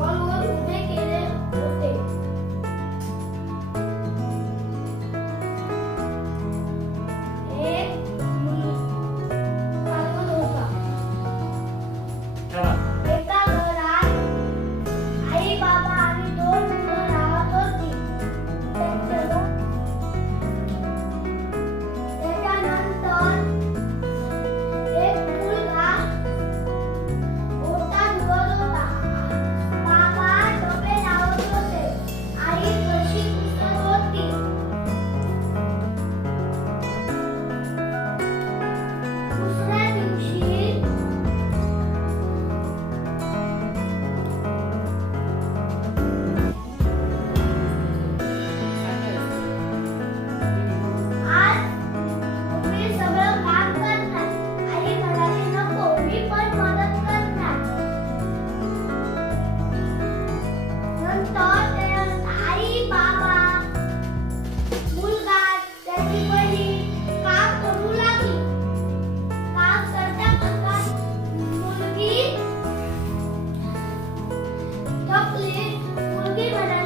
हॉलवर उभे केले होते. एक मुलगा होता. एका घरात आई बाबा आणि दोन मुलं राहत होती. त्याच्यानंतर एक मुलगा ओटा धुवत होता. बाबा डबे लावत होते. आई फरशी पुसत होती. दुसऱ्या दिवशी आज तुम्ही सगळं काम करणार. आई म्हणाली नको, मी पण मदत करणार. नंतर आई बाबा मुलगा त्याची बहीण काम करू लागली. काम करता करता मुलगी थकली. मुलगी म्हणाली